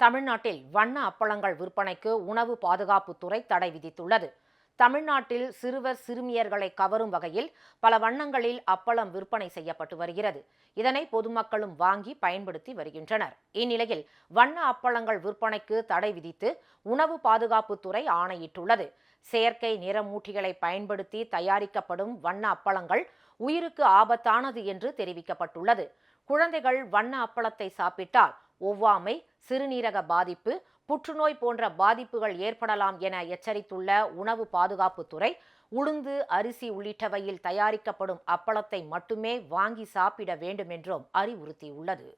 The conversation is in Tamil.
தமிழ்நாட்டில் வண்ண அப்பளங்கள் விற்பனைக்கு உணவு பாதுகாப்புத்துறை தடை விதித்துள்ளது. தமிழ்நாட்டில் சிறுவர் சிறுமியர்களை கவரும் வகையில் பல வண்ணங்களில் அப்பளம் விற்பனை செய்யப்பட்டு வருகிறது. இதனை பொதுமக்களும் வாங்கி பயன்படுத்தி வருகின்றனர். இந்நிலையில் வண்ண அப்பளங்கள் விற்பனைக்கு தடை விதித்து உணவு பாதுகாப்புத்துறை ஆணையிட்டுள்ளது. செயற்கை நிறமூட்டிகளை பயன்படுத்தி தயாரிக்கப்படும் வண்ண அப்பளங்கள் உயிருக்கு ஆபத்தானது என்று தெரிவிக்கப்பட்டுள்ளது. குழந்தைகள் வண்ண அப்பளத்தை சாப்பிட்டால் ஒவ்வாமை, சிறுநீரக பாதிப்பு, புற்றுநோய் போன்ற பாதிப்புகள் ஏற்படலாம் என எச்சரித்துள்ள உணவு பாதுகாப்புத்துறை, உளுந்து, அரிசி உள்ளிட்டவையில் தயாரிக்கப்படும் அப்பளத்தை மட்டுமே வாங்கி சாப்பிட வேண்டும் என்றும் அறிவுறுத்தியுள்ளது.